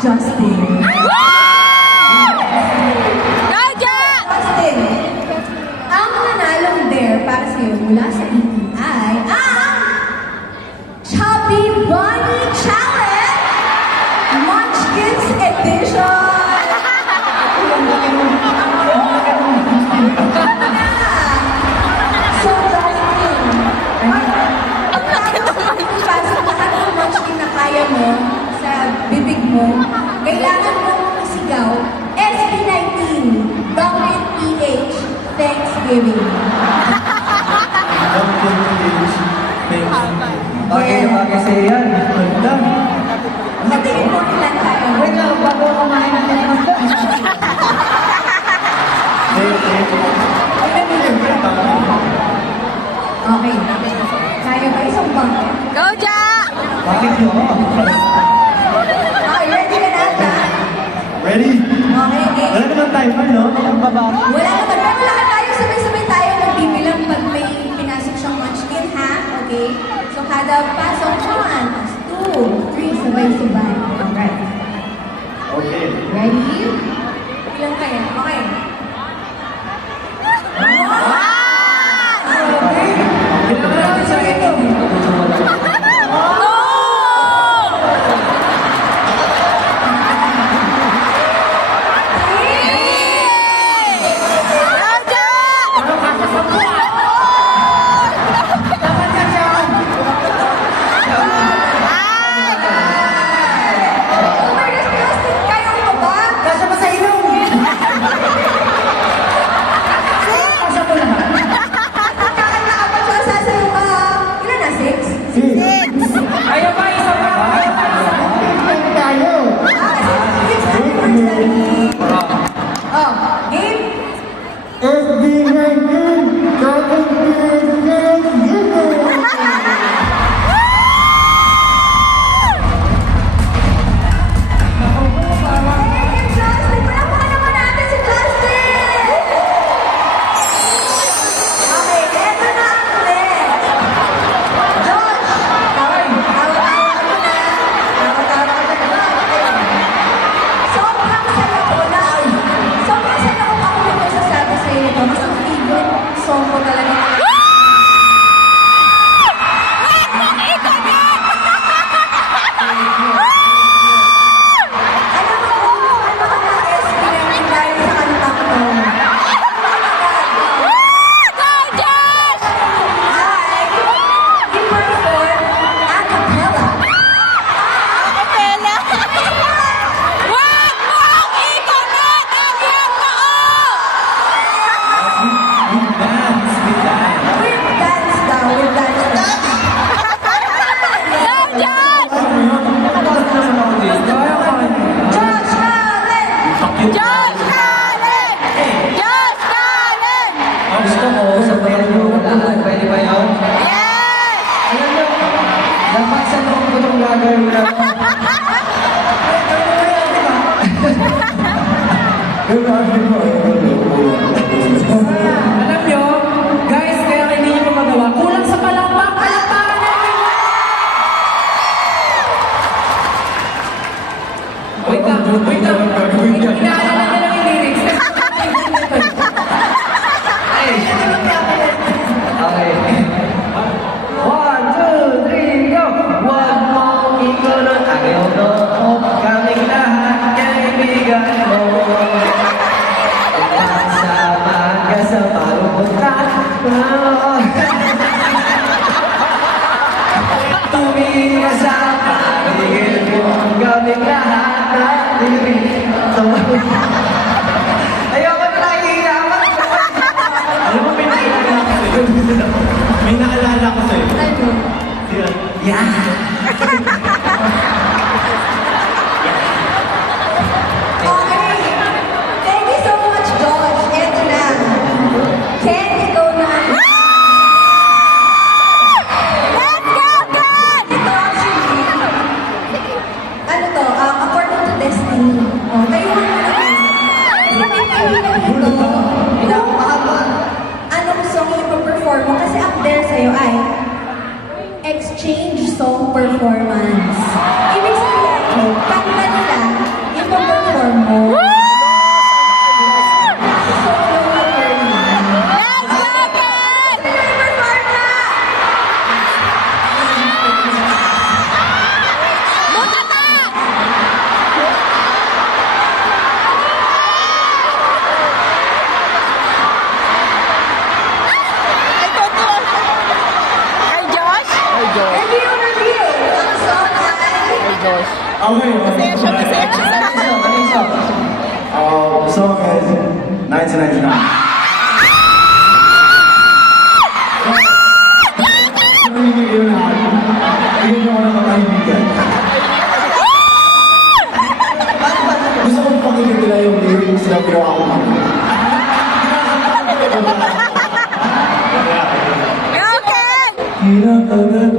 Justin. Justin, ang nanalong dare para sa'yo mula sa akin ay ang Chubby Bunny Challenge Munchkins Edition! So, Justin, pagkatapos mo ipasok lahat ng munchkin na kaya mo sa bibig mo, kailangan mong isigaw SB19 WPH Thanksgiving. Okay, kasi yan. Ganda. Sa tingin mo ilan tayo? Wait lang, bago ako kumain ng ganda. Okay. Kaya ba isang bang? Go, Ja! Bakit yun? Okay, ready ka na? Dan? Ready? Okay, okay. Wala naman timer, no? Wala naman. Pero lahat tayo sabay-sabay tayo magbibilang pag may pinasok siyang munchkin, ha? Okay? So, kada pasok, 1, 2, 3, sabay-sabay. Alright. Okay. Ready? Ilan kayo? Okay. Kailangan natin sa ito. Oh my gosh, Justin, kaya mo ba? Kasya pa sa ilong. Kasya ko lahat. Kakanta-apat siya sasayo ka. Ilan na? 6? Ayaw pa, isa pa. Tayo. Six anniversary. Oh, game? Thank you, Justin. Palakpakan naman natin si Justin. Okay, eto na ang next. Josh. Tawa-tawa ako na. Tawa-tawa ako na. Sobrang saya ko na. Sobrang saya ko ako may masasabi sa iyo. Mas ang favorite song ko talaga. Ano mo ko? Ano ka na SPM dahil sa kantang ko? Ay, i-perform a cappella. With dance daw, with dance daw. Josh Allen! Gusto ko, sabayan nyo lahat. Pwede ba yun? Alam nyo, dapat sa noong ko itong gagawin na ako. Alam nyo, guys, kaya hindi nyo pa magawa. Kulang sa palakpak! Palakpakan natin! Wait lang, wait lang. Inaalala niya lang yung lyrics. Ay, okay. 1, 2, 3, go! Huwag mong ikulot ang iyong loob. Kaming lahat kaibigan mo. Kasama ka sa parupuntan mo. Tumingin ka sa paligid mo. Kaming lahat nandito. Ayoko na nahihiyaman. Alam mo, may naalala ko sa'yo. Ano? Yeah! Okay. Thank you so much, Josh. Eto na. Ken, ikaw na. Ito actually, ano to, according to Destiny. Oh, kayo mo na lang. Kasi may kaibigan ito, anong song yung perform mo? Kasi up there sa'yo ay exchange song performance. Ibig sabihin, kanta nila Review, review! Ang song ay... Okay. Ano yung song? The song is 1999. Narinig yun lahat. Ayun yung mga kaibigan. Gusto kong pakinggan nila yung lyrics na ginawa ko. Kinakagat